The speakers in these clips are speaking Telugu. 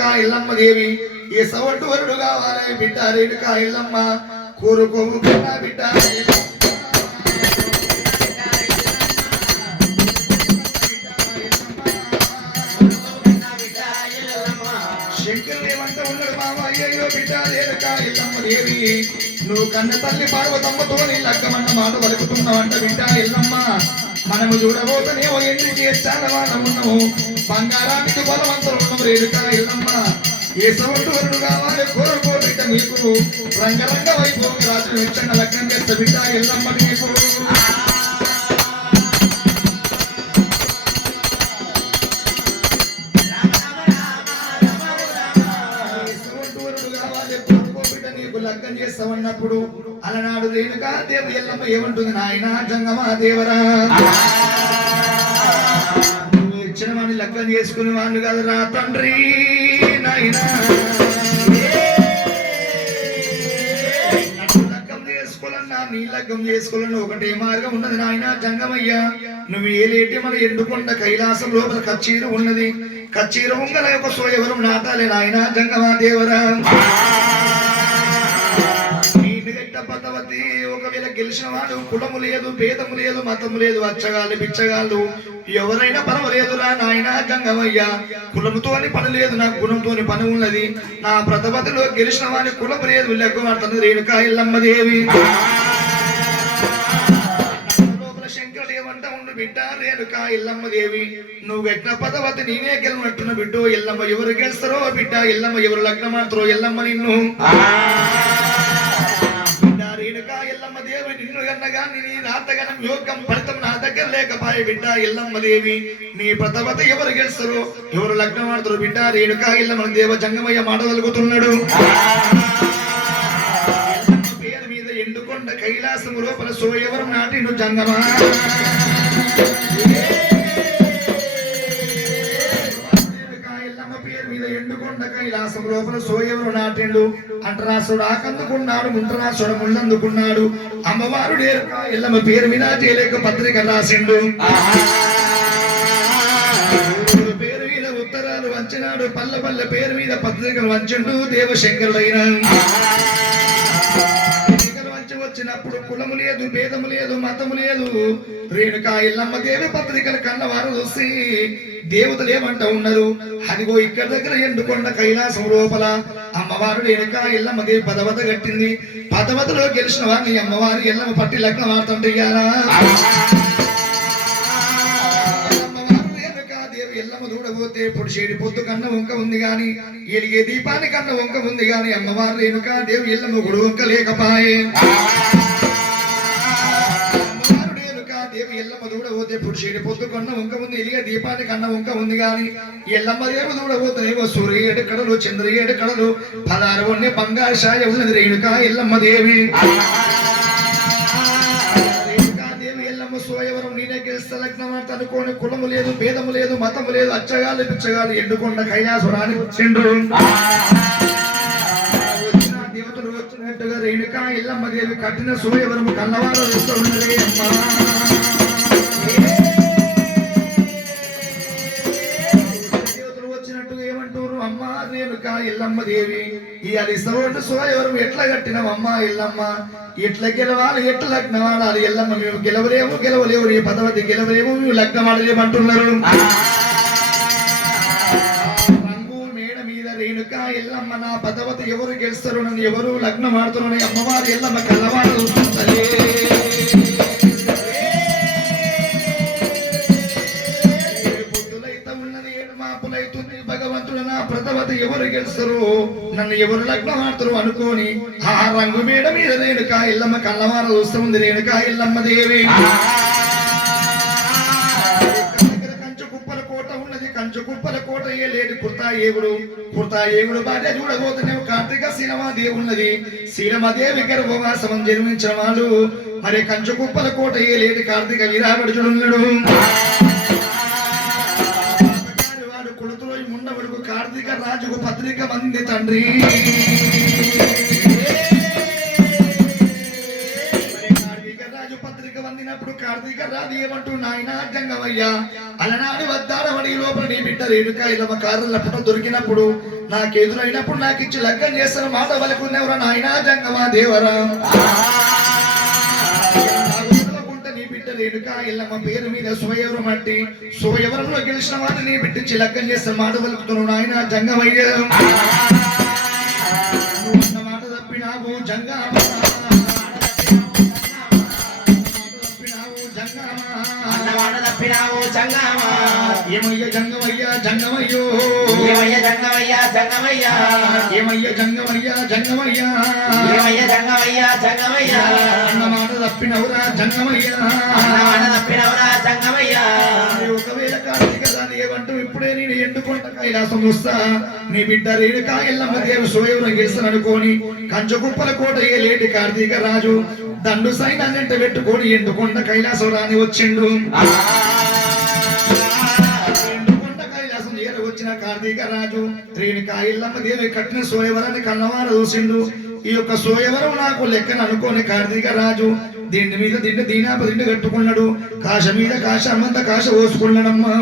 రేణుకా ఎల్లమ్మ దేవి ఏ సవటు వరుడు కావాలి బిడ్డ రేణుకా ఎల్లమ్మ కోరుకోవు బిడ్డ శంకరుడు ఏమంటూ ఉన్నాడు మామ అయ్యో బిడ్డ రేణుకా ఎల్లమ్మ దేవి నువ్వు కన్న తల్లి పార్వతమ్మతో నీ లగ్గమన్న మాట పలుకుతున్నావంట బిడ్డ ఎల్లమ్మ మనము చూడబోతనేమో ఎందుకు చాలా వాళ్ళం ఉన్నాము బంగారానికి బలవంతులు ఉన్నాము రేణుకా ఎల్లమ్మ ఏ సవటు వరుడు కావాలి కోరుకో బిడ్డ నీకు రంగరంగ వైభోగ రాజు వెచ్చంగా లగ్గం చేస్తా బిడ్డ ఎల్లమ్మ నీకు లగ్గం చేస్తామన్నప్పుడు అలనాడు రేణుకా దేవి ఎల్లమ్మ ఏమంటుంది నాయన జంగమా దేవరా నువ్వు ఇచ్చిన వాడిని లగ్గం చేసుకునే వాళ్ళు కదరా తండ్రి నాయన లగ్గం చేసుకోవాలన్నా నీ లగ్గం చేసుకోవాలన్నా ఒకటే మార్గం ఉన్నది నాయన జంగమయ్య నువ్వు ఏలేటి మన ఎండుకొండ కైలాసం లోపల కచ్చీర ఉన్నది కచ్చీర ఉంగల యొక్క సోయవరం నాటాలే నాయన జంగమా దేవరా పదవతి ఒకవేళ గెలిచిన వాడు కులము లేదు భేదము లేదు మతము లేదు అచ్చగాళ్ళు బిచ్చగాళ్ళు ఎవరైనా పర్వాలేదురా నాయన జంగమయ్య కులముతోని పని లేదు నాకు గుణంతోని పని ఉన్నది నా ప్రతవతిలో గెలిచిన వాడి కులము లేదు లెక్కమాడుతుంది రేణుకా ఎల్లమ్మ దేవి లోపల శంకరుడు ఏమంటా ఉండు బిడ్డ రేణుకా ఎల్లమ్మ దేవి నువ్వు ఎట్ల పదవతి నేనే గెలవనట్టున్న బిడ్డో ఎల్లమ్మ ఎవరు గెలుస్తారో బిడ్డ ఎల్లమ్మ ఎవరు లగ్నమాడతారో ఎల్లమ్మ నిన్ను ఎల్లమ్మ దేవి నిన్ను కన్నగా నీ నాటగనం యోగం ఫలితం నా దగ్గర లేకపాయ బిడ్డ ఎల్లమ్మ దేవి నీ ప్రతవత ఎవరు గెలుస్తారో ఎవరు లగ్నం ఆడతారు బిడ్డ రేణుకా ఎల్లమ్మ దేవ జంగమయ్య మాటగలుగుతున్నాడు పేరు మీద ఎండుకొండ కైలాసము లోపల సోయవరం నాటిను జంగమా ఎండుకొండ కైలాసం లోపల సోయవరు నాటిండు అంటరాసుడు ఆకందుకున్నాడు ముంటరాసుడు ముళ్ళందుకున్నాడు అమ్మవారు రేణుకా ఎల్లమ్మ పేరు మీద చేయలేక పత్రిక రాసిండు పేరు మీద ఉత్తరాలు వంచినాడు పల్లె పల్లె పేరు మీద పత్రికలు వంచిండు దేవశంకరుడైన వచ్చినప్పుడు కులము లేదు భేదము లేదు మతము లేదు రేణుకా ఎల్లమ్మ దేవి పత్రికల కన్నవారు చూసి దేవతలు ఏమంటా ఉన్నారు అదిగో ఇక్కడ దగ్గర ఎండుకొండ కైలాసం లోపల అమ్మవారు రేణుకా ఎల్లమ్మ దేవి పదవత కట్టింది పదవతలో గెలిచిన వారిని అమ్మవారు ఎల్లమ్మ పట్టి లగ్నం ఆడుతుంటే ఎల్లమ్మ చూడబోతే పొడిచేడి పొద్దు కన్న వంక ఉంది గాని ఎలిగే దీపానికి కన్న వంక ఉంది గాని అమ్మవారు రేణుకా దేవి ఎల్లమ్మ గుడి వంక లేకపాయే అమ్మవారు రేణుకా దేవి ఎల్లమ్మ చూడబోతే పొడిచేడి పొద్దు కన్న వంక ఉంది ఎలిగే దీపానికి కన్న వంక ఉంది గాని ఎల్లమ్మ దేవి చూడబోతేనేమో సూర్యుడు కడలు చంద్రుడు కడలు 16 వన్య బంగారు షాయ ఉన్నది రేణుకా ఎల్లమ్మ దేవి సోయవరం నేనే గెలిస్తే లగ్నమాట అనుకోని కులము లేదు భేదము లేదు మతము లేదు అచ్చగాలు పిచ్చగాలు ఎండుకొండ కైలాసురానికి వచ్చిండ్రు వచ్చిన దేవతలు వచ్చినట్టుగా రేణుకా ఎల్లమ్మ దేవి కట్టిన సోయవరము కన్నవారు ఉన్నదే అమ్మా దేవతలు వచ్చినట్టుగా ఏమంటారు అమ్మా రేణుకా ఎల్లమ్మ దేవి ఈ అది సోటు సోయవరం ఎట్లా కట్టినావు అమ్మా ఎల్లమ్మ ఎట్లా గెలవాలి ఎట్లా లగ్నం ఆడాలి ఎల్లమ్మ మేము గెలవలేవు నీ పదవతి గెలవలేము మేము లగ్నం ఆడలేమంటున్నారు రంగు మేడ మీద రేణుకా ఎల్లమ్మ నా పదవతి ఎవరు గెలుస్తారు నన్ను ఎవరు లగ్నం ఆడుతున్నారని అమ్మవారి ఎల్లమ్మ కల్లవాడ చూస్తుంది పొద్దులైతే ఉన్నది ఏడు మాపులైతుంది భగవంతుడు నా ప్రతవతి ఎవరు గెలుస్తారు నన్ను ఎవరు లగ్నం ఆడతారు అనుకోని ఆ రంగు మేడ మీద రేణుకా ఎల్లమ్మ కళ్ళవార చూస్తుంది రేణుకా ఎల్లమ్మ దేవి కంచు కుప్పల కోట ఉన్నది కంచు కుప్పల కోట ఏలేడు కుర్తాయేగుడు భార్య చూడబోతున్నావు కార్తీక శీలమాదేవి ఉన్నది శీలమాదేవి గర్భవాసం జన్మించిన వాళ్ళు మరి కంచు కుప్పల కోట ఏలేడు కార్తీక వీరాగడుచుడున్నాడు కొడుతులో ముండవడుకు కార్తీక రాజుకు పత్రిక మంది తండ్రి కార్తీక రాజు పత్రిక మంది అడిగినప్పుడు కార్తీక రాదు ఏమంటూ నాయన జంగమయ్యా అలనాడు వద్దాడమడి లోపల నీ బిడ్డ రేణుక ఇళ్ళమ్మ కారుల పుట్ట దొరికినప్పుడు నాకు ఎదురైనప్పుడు నాకు ఇచ్చి లగ్గం చేస్తున్న మాట వలకున్నెవరా నాయన జంగమా దేవరా నీ బిడ్డ రేణుక ఇళ్ళమ్మ పేరు మీద సువయవరం అంటే సువయవరంలో గెలిచిన వాడిని నీ బిడ్డించి లగ్గం చేస్తున్న మాట వలుకుతున్నావు నాయన జంగమయ్య మాట తప్పినావు జంగమా ఏమయ్య జంగమయ్యా జంగమయ్యో ఏమయ్య జంగమయ్యా జంగమయ్యా ఏమయ్య జంగమయ్యా జంగమయ్యా ఏమయ్య జంగమయ్యా జంగమయ్యా అన్నమాట తప్పినవురా జంగమయ్యా అన్నమాట తప్పినవురా జంగమయ్యా ఒకవేళ కార్తీక దాన్ని ఏమంటూ ఇప్పుడే నేను ఎండుకుంట కైలాసం వస్తా నీ బిడ్డ రేణుక ఎల్లమ్మ దేవి సోయవరం గెలుస్తాను అనుకోని కంచకుప్పల కోట లేటి కార్తీక రాజు దండు సైన్యంట పెట్టుకొని ఎండుకొండ కైలాసం రాని వచ్చిండు ఎండుకొండ కైలాసం వచ్చిన కార్తీక రాజు రేణుక ఎల్లమ్మ దేవి కట్టిన సోయవరాన్ని కన్నవార చూసిండు ఈ యొక్క సోయవరం నాకు లెక్కను అనుకోని కార్తీక రాజు దిండి మీద దిండి దీనాప దిండి కట్టుకున్నాడు కాశ మీద కాశ అమ్మంత కాశ పోసుకున్నాడమ్మా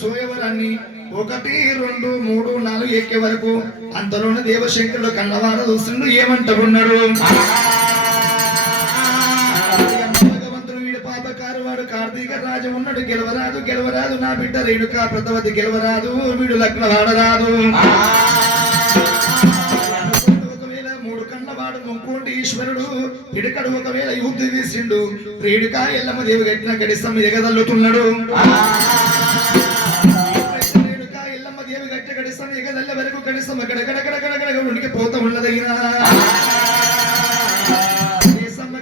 సోయవరాన్ని 1 2 3 4 ఎక్కే వరకు అంతలోనే దేవశంకరుడు కన్నవార చూస్తుండు ఏమంటున్నాడు భగవంతుడు వీడు పాపకారు వాడు కార్తీక రాజు ఉన్నాడు గెలవరాదు గెలవరాదు నా బిడ్డ రేణుక ప్రతవతి గెలవరాదు వీడు లగ్న వాడరాదు ఒకవేళ 3 కళ్ళ వాడు ముంకోటి ఈశ్వరుడు పిడకడు ఒకవేళ యుద్ధి తీసిండు రేణుక ఎల్లమ్మ దేవి కట్టిన గడిసం ఎగదల్లుతున్నాడు వరకు కడిసం ఉనికి పోతా ఉన్నదైనా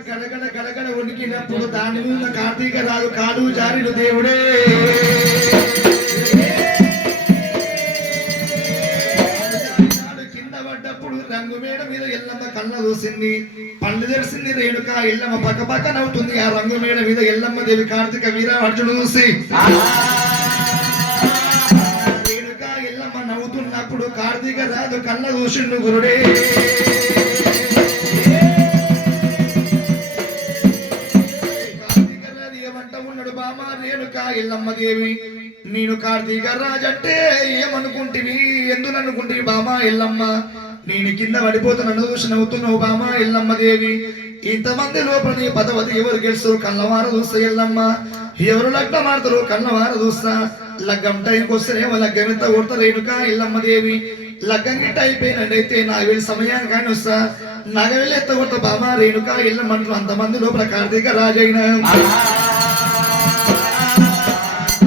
గడగడ గడగడ ఉనికినప్పుడు దాని మీద కార్తీక రాదు కాలు జారిడు దేవుడే కింద పడ్డప్పుడు రంగు మేడ మీద ఎల్లమ్మ కళ్ళ చూసింది పళ్ళు తెరిసింది రేణుక ఎల్లమ్మ పక్క పక్క నవ్వుతుంది ఆ రంగు మేడ మీద ఎల్లమ్మ దేవి కార్తీక వీర అర్జును చూసి నవ్వుతున్నప్పుడు కార్తీక రాదు కళ్ళ చూసిండు గురుడే కార్తీక రాజు ఏమంట ఉన్నాడు బామా రేణుక ఎల్లమ్మ దేవి నేను కార్తీక రాజు అంటే ఏమనుకుంటివి ఎందుకు అనుకుంటివి బామా ఎల్లమ్మ నేను కింద పడిపోతూ నన్ను చూసి నవ్వుతున్నావు బామా ఎల్లమ్మ దేవి ఇంతమంది లోపల నీ పదవతి ఎవరు గెలుస్తారు కళ్ళవార చూస్తా ఎల్లమ్మ ఎవరు లగ్నం ఆడతారు కళ్ళవార చూస్తా లగ్గం టైంకి వస్తేనేమో లగ్గం ఎంత కొడతా రేణుక ఎల్లమ్మ దేవి లగ్గం గిట్ట అయిపోయినట్టయితే నాకు వెళ్ళి సమయానికి కానీ వస్తా నగ వెళ్ళి ఎత్త కొడతా బామా రేణుక ఎల్లమ్మంటారు అంతమంది లోపల కార్తీక రాజైన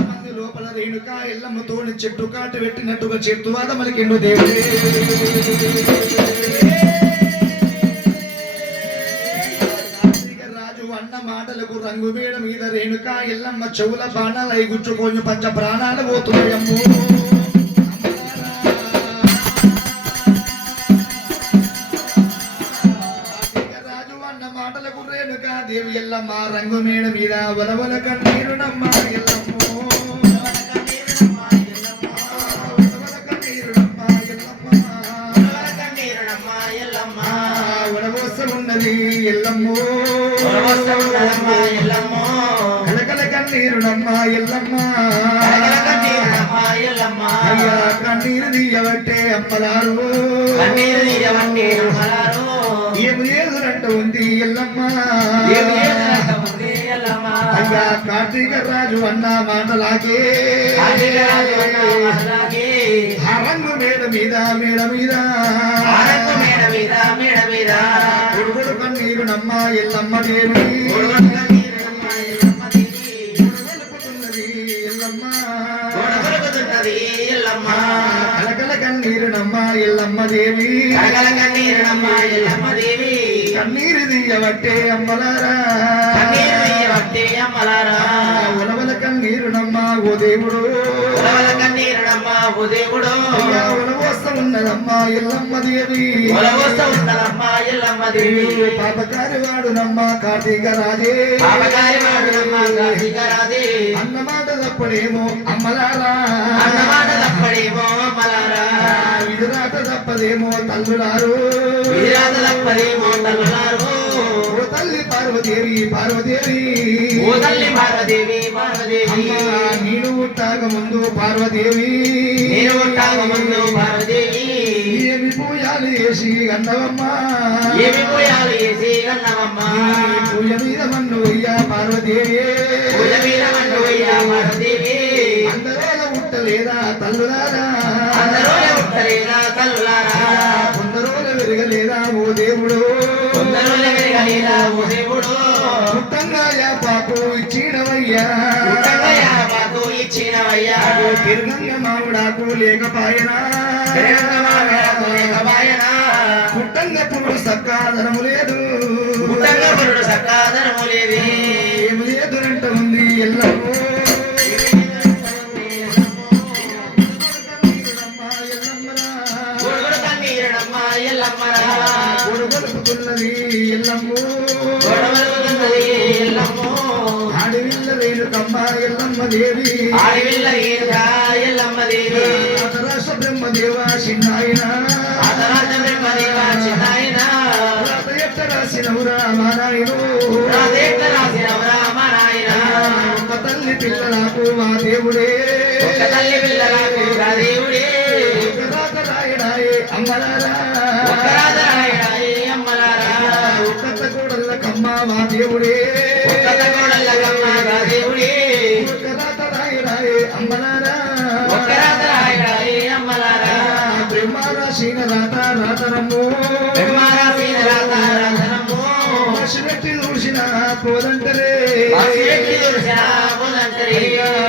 అంతమంది లోపల రేణుక ఎల్లమ్మతో చెట్టు కాటు పెట్టినట్టుగా చెట్టు వాద మలికిండు దేవుడే అన్న మాటలకు రంగు వేడ మీద రేణుక ఎల్లమ్మ చెవుల బాణాలు అయి గుచ్చుకొని పంచ ప్రాణాలు పోతున్నాయమ్మో రాజు అన్న మాటలకు రేణుక దేవి ఎల్లమ్మ రంగు మేడ మీద వలవల కన్నీరునమ్మ ఎల్లమ్మో ఉన్నది ఎల్లమ్మో కలకల కన్నీరునమ్మ ఎల్లమ్మ అయ్యా కన్నీరు తీయబట్టే అమ్మలారు ఏమి ఏదురంట ఉంది ఎల్లమ్మ అయ్యా కార్తీక రాజు అన్న మాటలాగే రంగు మేడ మీద మేడ మీద కొడుకుడు కన్నీరు నమ్మ ఎల్లమ్మ దేవి ఎల్లమ్మ కలకల కన్నీరు నమ్మ ఎల్లమ్మ దేవి కన్నీరు తీయబట్టే అమ్మలారా ఉలవల కన్నీరు నమ్మ ఓ దేవుడు ఉలవస్త ఉన్నదమ్మా ఎల్లమ్మ దేవి ఎల్లమ్మ దేవి పాపకారి వాడునమ్మ కార్తీక రాజే పాపకారి వాడునమ్మ కార్తీక రాజే అన్నమాట తప్పడేమో అమ్మలారా అన్నమాట తప్పడేమో అమ్మలారా విధురాట తప్పదేమో తల్లులారు విధిరాత తప్పదేమో తల్లులారు ఓ తల్లి పార్వదేవి పార్వదేవి ఓ తల్లి పార్వదేవి పార్వదేవి అమ్మా నేను పుట్టాక ముందు పార్వదేవి నేను పుట్టాక ముందు పార్వదేవి ఏమి పూజలు చేసి అన్నవమ్మా ఏమి పోయాలు వేసి కన్నవమ్మ పూజ మీద మన్ను అయ్యా పార్వదేవి పూజ మీద మండు అయ్యా పార్వదేవి అందరేల పుట్టలేదా తల్లులారా అందరూ ఉత్తరేనా తల్లులారా కొందరోల విరగలేదా ఓ దేవుడు కొందరు వెరగలేదా ఓ దేవుడు పుట్టంగాయా పాపు ఇచ్చినవయ్యా పుట్టంగయ్యా మాకు ఇచ్చినవయ్యా తిరుగంగ మామిడాకు లేకపాయనా తిరగమాకు లేకపాయనా పుట్టంగ పురుడు సక్కాదనము లేదు పుట్టంగ పురుడు సక్కాదనము లేవి ఏమి లేదునంట ఉంది ఎల్లమ్మో గొడుగుడు కన్నీరుడమ్మ ఎల్లమ్మరా గొడగొలుపుతున్నది ఎల్లమ్మో గొడవలుతున్నది ఎల్లమ్మో ఆడివిల్ల రేణుకమ్మ ఎల్లమ్మ దేవి ఆడివిల్ల ఈరుగా ఎల్లమ్మ దేవి రాష్ట్ర బ్రహ్మదేవ చిన్నాయన ఆదరాజ బ్రహ్మదేవ చిన్నాయన రాత ఎట్ట రాసినవురా మా నాయను రాధేట రాసినవరా మా నాయన ఒక్క తల్లి పిల్లలకు మా దేవుడే ఒక్క తల్లి పిల్లలకు రా దేవుడే ఒక్క రాత రాయడాయే అమ్మలారా ఒక్క రాజరాయడాయే అమ్మలారా ఒక్క కోడళ్ళ కమ్మ మా దేవుడే ఒక్క కోడళ్ళకమ్మ రా దేవుడే ఒక్క రాత రాయడాయే అమ్మలారా ఒక్క రాజరాయడాయే అమ్మలారా బ్రహ్మ రాసిన రాత రాతరమ్ము బ్రహ్మరాసిన రాత రాజనమ్ము పశువెట్టి దూసిన పోదంటరే పసివెట్టి దుర్శన పోదంటరి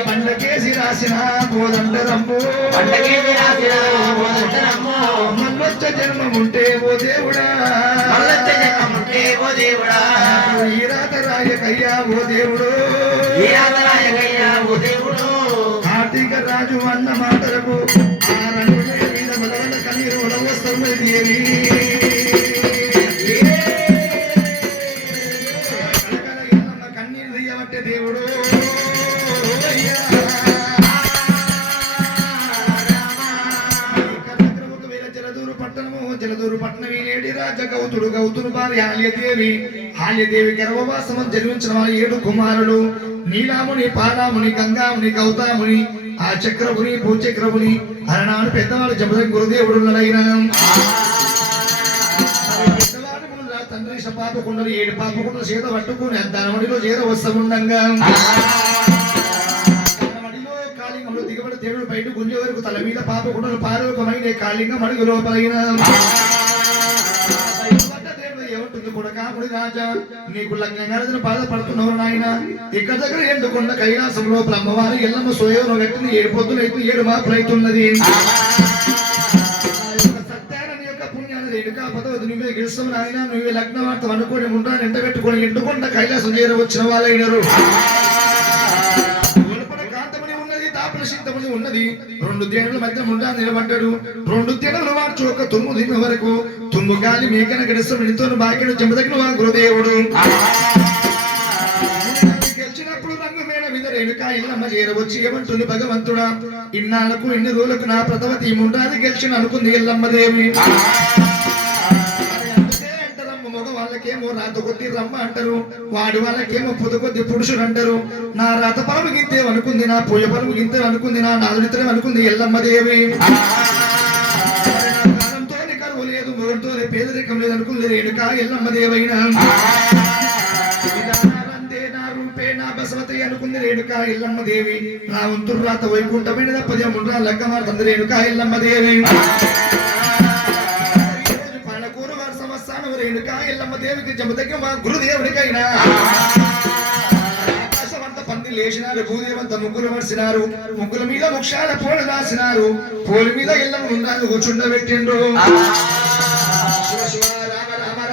పండకేసి రాసిన పోదంటరమ్ము పంటకేసి రాసిన పోదంటరమ్ము మల్లొచ్చ జన్మముంటే ఓ దేవుడా మల్లొచ్చ జన్మముంటే ఓ దేవుడా ఈ రాత రాయకయ్యా ఓ దేవుడు ఈ రాజరాయకయ్యా ఓ దేవుడు కార్తీక రాజు అన్న మాటలకు ఆ రంగుల మీద బలవల కన్నీరు వస్తుంది దేవి కలకల ఎల్లమ్మ కన్నీరు తీయబట్టే దేవుడు అయ్యా. ఒకవేళ జలదూరు పట్టణము జలదూరు పట్టణం నేడి రాజ గౌతుడు గౌతుడు భార్య హాల్యదేవి హాల్యదేవి గర్భవాసము జన్మించిన వారి 7 కుమారులు నీలాముని పాలాముని గంగాముని గౌతాముని ఆ చక్రముని భూచక్రముని అరణాడు పెద్దవాడు జమదగ్ని గురుదేవుడు తండ్రి పాపకుండలు 7 పాపకుండలు చేత పట్టుకుని ధనమడిలో చేర వస్తముండంగా ధనమడిలో కాళింగంలో దిగబడి దేవుడు బయట గుంజే వరకు తల మీద పాపకుండలు పారోకమైన కాళింగం అడుగు లోపలైన ఏమంటుంది కొడకాముడి రాజా నీకు లగ్నంగా బాధపడుతున్నావు నాయన ఇక్కడ దగ్గర ఎండుకొండ కైలాసం లోపల అమ్మవారి ఎల్లమ్మ సోయను గట్టిని 7 పొద్దులైతే 7 మాపులైతున్నది సత్యాన్ని యొక్క పుణ్యాన్ని రేణుకా పదవది నువ్వే గెలుస్తావు నాయన నువ్వే లగ్నవార్త అనుకోని ఉంటాను ఎంట పెట్టుకొని ఎండుకొండ కైలాసం చేర వచ్చిన వాళ్ళైనరు సిద్ధమని ఉన్నది 2 తేనెల మధ్య ముండా నిలబడ్డాడు 2 తేనెలు వార్చు ఒక తుమ్ము దిన వరకు తుమ్ము గాలి మేకన గడిస్తూ నితో బాకిన చెంపదగిన వా గురుదేవుడు గెలిచినప్పుడు రంగు మేడ మీద రేణుకా ఎల్లమ్మ చేరవచ్చి ఏమంటుంది భగవంతుడా ఇన్నాళ్లకు ఇన్ని రోజులకు నా ప్రతవతి ముండాది గెలిచిన అనుకుంది ఎల్లమ్మ దేవి వాళ్ళకేమో రాత కొద్ది రమ్మ అంటారు వాడి వాళ్ళకేమో పొద కొద్ది పురుషుడు అంటారు నా రాత పరము గింతే అనుకుంది నా పూజ పరము గింతే అనుకుంది నా నాలుగితే అనుకుంది ఎల్లమ్మ దేవి కాలంతోనే కరువు లేదు మొగటితోనే పేదరికం లేదు అనుకుంది రేణుకా ఎల్లమ్మ దేవైనా నా రూపే నా బసవతి అనుకుంది రేణుకా ఎల్లమ్మ దేవి నా వంతురు రాత వైకుంఠమైన పదే ముండ్రా లగ్గమార్ తండ్రి రేణుకా ఎల్లమ్మ దేవి రేణుకా ఎల్లమ్మ దేవికి జమదగ్ని మా గురుదేవుడికైనా ఆకాశమంత పంది లేచినారు భూదేవంత ముగ్గులు మర్చినారు ముగ్గుల మీద ముక్షాల పోలు రాసినారు పోలు మీద ఎల్లమ్మ ఉండాలి కూర్చుండబెట్టిండ్రు